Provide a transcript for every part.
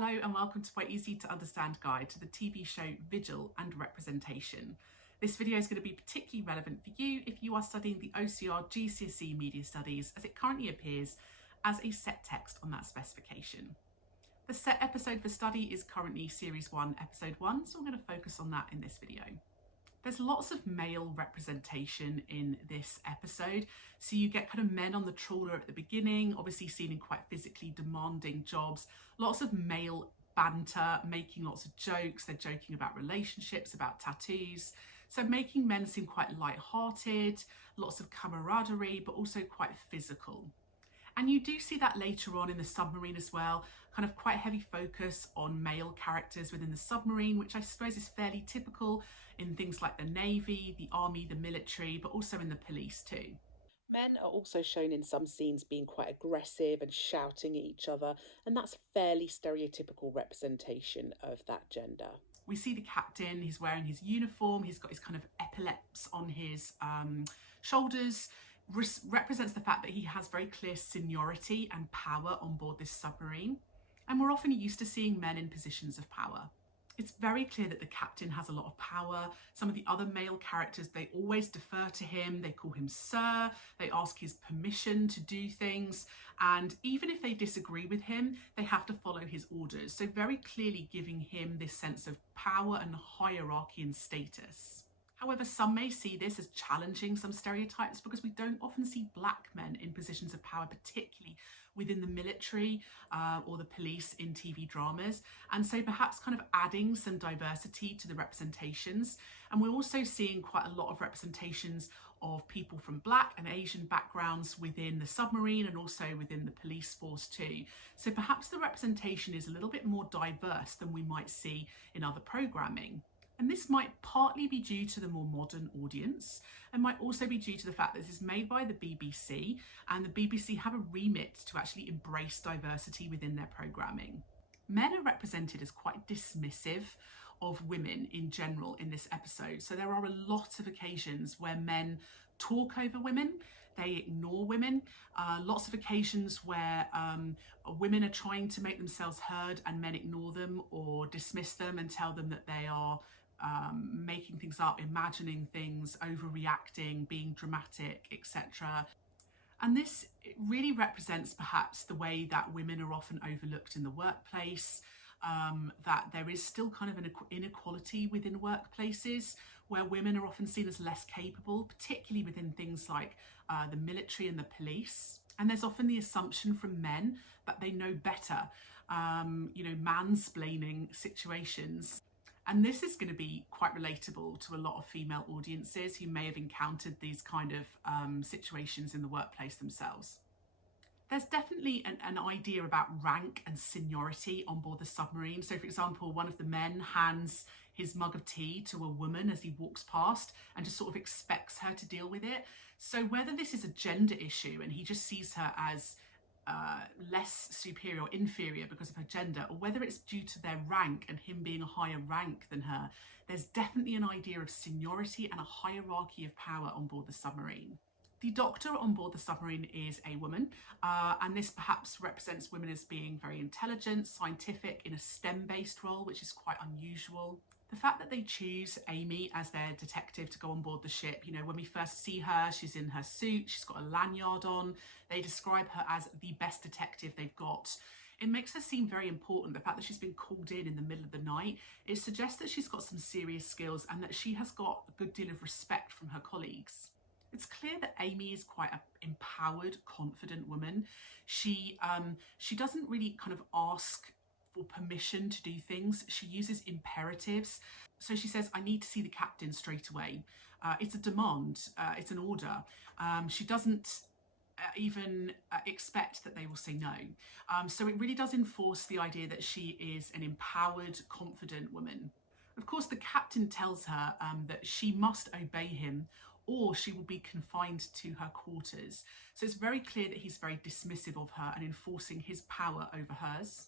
Hello and welcome to my easy to understand guide to the TV show Vigil and Representation. This video is going to be particularly relevant for you if you are studying the OCR GCSE Media Studies as it currently appears as a set text on that specification. The set episode for study is currently Series 1, Episode 1, so I'm going to focus on that in this video. There's lots of male representation in this episode. So you get kind of men on the trawler at the beginning, obviously seen in quite physically demanding jobs, lots of male banter, making lots of jokes. They're joking about relationships, about tattoos. So making men seem quite light-hearted, lots of camaraderie, but also quite physical. And you do see that later on in the submarine as well, kind of quite heavy focus on male characters within the submarine, which I suppose is fairly typical in things like the Navy, the Army, the military, but also in the police too. Men are also shown in some scenes being quite aggressive and shouting at each other, and that's a fairly stereotypical representation of that gender. We see the captain, he's wearing his uniform, he's got his kind of epaulets on his shoulders, represents the fact that he has very clear seniority and power on board this submarine. And we're often used to seeing men in positions of power. It's very clear that the captain has a lot of power. Some of the other male characters, they always defer to him. They call him sir. They ask his permission to do things. And even if they disagree with him, they have to follow his orders. So very clearly giving him this sense of power and hierarchy and status. However, some may see this as challenging some stereotypes because we don't often see black men in positions of power, particularly within the military or the police in TV dramas. And so perhaps kind of adding some diversity to the representations. And we're also seeing quite a lot of representations of people from black and Asian backgrounds within the submarine and also within the police force too. So perhaps the representation is a little bit more diverse than we might see in other programming. And this might partly be due to the more modern audience and might also be due to the fact that this is made by the BBC and the BBC have a remit to actually embrace diversity within their programming. Men are represented as quite dismissive of women in general in this episode. So there are a lot of occasions where men talk over women, they ignore women, lots of occasions where women are trying to make themselves heard and men ignore them or dismiss them and tell them that they are making things up, imagining things, overreacting, being dramatic, etc. And this really represents perhaps the way that women are often overlooked in the workplace, that there is still kind of an inequality within workplaces where women are often seen as less capable, particularly within things like the military and the police. And there's often the assumption from men that they know better, mansplaining situations. And this is going to be quite relatable to a lot of female audiences who may have encountered these kind of situations in the workplace themselves. There's definitely an idea about rank and seniority on board the submarine. So for example, one of the men hands his mug of tea to a woman as he walks past and just sort of expects her to deal with it. So whether this is a gender issue and he just sees her as less superior or inferior because of her gender, or whether it's due to their rank and him being a higher rank than her, there's definitely an idea of seniority and a hierarchy of power on board the submarine. The doctor on board the submarine is a woman, and this perhaps represents women as being very intelligent, scientific, in a STEM-based role, which is quite unusual. The fact that they choose Amy as their detective to go on board the ship, when we first see her, she's in her suit, she's got a lanyard on. They describe her as the best detective they've got. It makes her seem very important. The fact that she's been called in the middle of the night, it suggests that she's got some serious skills and that she has got a good deal of respect from her colleagues. It's clear that Amy is quite an empowered, confident woman. She doesn't really kind of ask for permission to do things. She uses imperatives. So she says, I need to see the captain straight away. It's a demand, it's an order. She doesn't even expect that they will say no. So it really does enforce the idea that she is an empowered, confident woman. Of course, the captain tells her that she must obey him or she will be confined to her quarters. So it's very clear that he's very dismissive of her and enforcing his power over hers.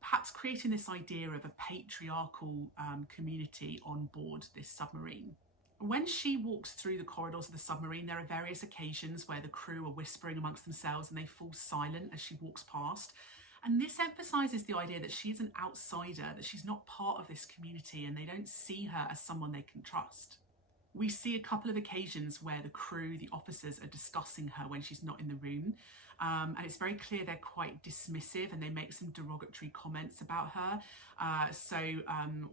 Perhaps creating this idea of a patriarchal community on board this submarine. When she walks through the corridors of the submarine, there are various occasions where the crew are whispering amongst themselves and they fall silent as she walks past. And this emphasises the idea that she's an outsider, that she's not part of this community, and they don't see her as someone they can trust. We see a couple of occasions where the crew, the officers, are discussing her when she's not in the room. And it's very clear they're quite dismissive and they make some derogatory comments about her.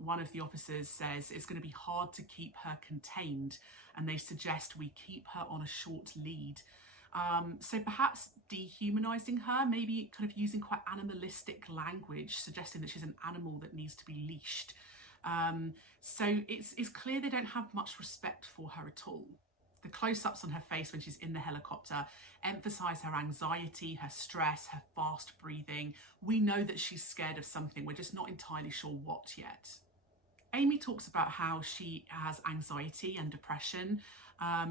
One of the officers says it's going to be hard to keep her contained, and they suggest we keep her on a short lead. So perhaps dehumanizing her, maybe kind of using quite animalistic language, suggesting that she's an animal that needs to be leashed. So it's clear they don't have much respect for her at all. The close-ups on her face when she's in the helicopter emphasise her anxiety, her stress, her fast breathing. We know that she's scared of something, we're just not entirely sure what yet. Amy talks about how she has anxiety and depression.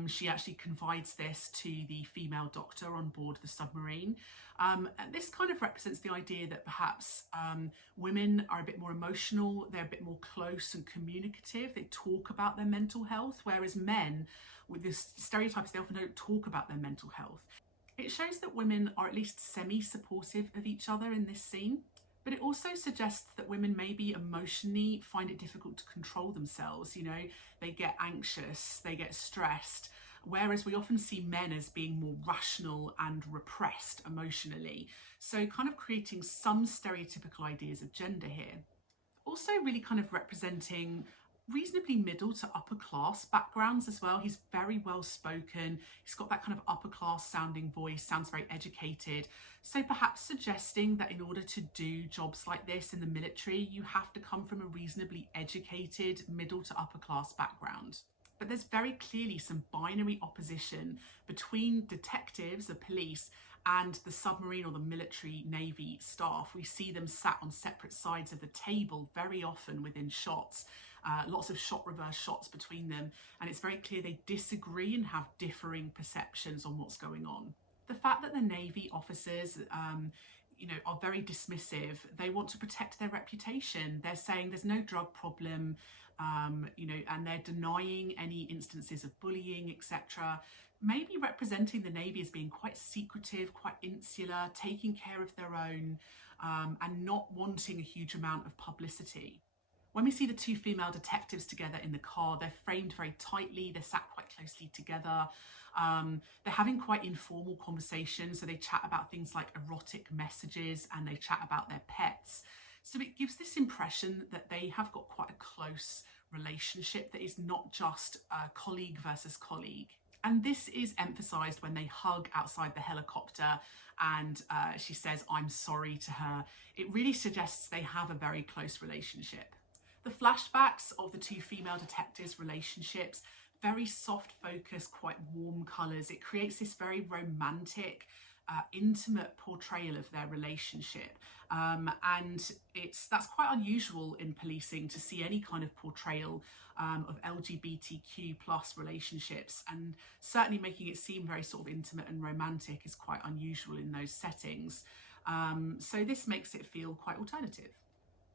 She actually confides this to the female doctor on board the submarine. And this kind of represents the idea that perhaps women are a bit more emotional, they're a bit more close and communicative, they talk about their mental health, whereas men, with this stereotypes, they often don't talk about their mental health. It shows that women are at least semi-supportive of each other in this scene. But it also suggests that women maybe emotionally find it difficult to control themselves. You know, they get anxious, they get stressed, whereas we often see men as being more rational and repressed emotionally. So kind of creating some stereotypical ideas of gender here. Also really kind of representing reasonably middle to upper class backgrounds as well. He's very well spoken. He's got that kind of upper class sounding voice, sounds very educated. So perhaps suggesting that in order to do jobs like this in the military, you have to come from a reasonably educated middle to upper class background. But there's very clearly some binary opposition between detectives, the police, and the submarine or the military navy staff. We see them sat on separate sides of the table very often within shots. Lots of shot reverse shots between them, and it's very clear they disagree and have differing perceptions on what's going on. The fact that the Navy officers are very dismissive, they want to protect their reputation. They're saying there's no drug problem, and they're denying any instances of bullying, etc. Maybe representing the Navy as being quite secretive, quite insular, taking care of their own, and not wanting a huge amount of publicity. When we see the two female detectives together in the car, they're framed very tightly, they're sat quite closely together. They're having quite informal conversations, so they chat about things like erotic messages and they chat about their pets. So it gives this impression that they have got quite a close relationship that is not just colleague versus colleague. And this is emphasised when they hug outside the helicopter and she says, "I'm sorry" to her. It really suggests they have a very close relationship. The flashbacks of the two female detectives' relationships, very soft focus, quite warm colours. It creates this very romantic, intimate portrayal of their relationship. And that's quite unusual in policing, to see any kind of portrayal of LGBTQ plus relationships, and certainly making it seem very sort of intimate and romantic is quite unusual in those settings. So this makes it feel quite alternative.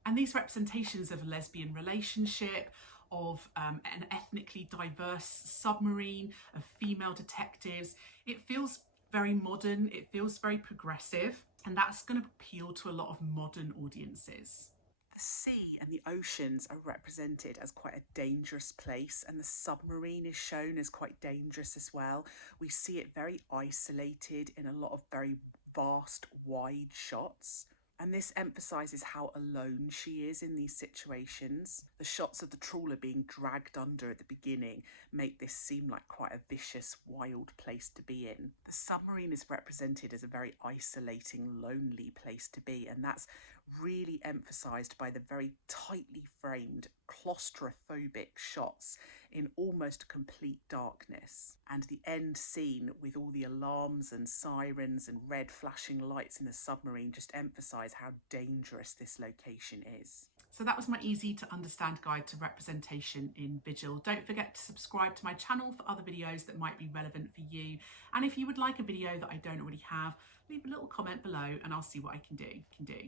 And these representations of a lesbian relationship, of an ethnically diverse submarine, of female detectives, it feels very modern, it feels very progressive, and that's going to appeal to a lot of modern audiences. The sea and the oceans are represented as quite a dangerous place, and the submarine is shown as quite dangerous as well. We see it very isolated in a lot of very vast, wide shots. And this emphasises how alone she is in these situations. The shots of the trawler being dragged under at the beginning make this seem like quite a vicious, wild place to be in. The submarine is represented as a very isolating, lonely place to be, and that's really emphasised by the very tightly framed, claustrophobic shots in almost complete darkness. And the end scene with all the alarms and sirens and red flashing lights in the submarine just emphasise how dangerous this location is. So that was my easy to understand guide to representation in Vigil. Don't forget to subscribe to my channel for other videos that might be relevant for you. And if you would like a video that I don't already have, leave a little comment below and I'll see what I can do.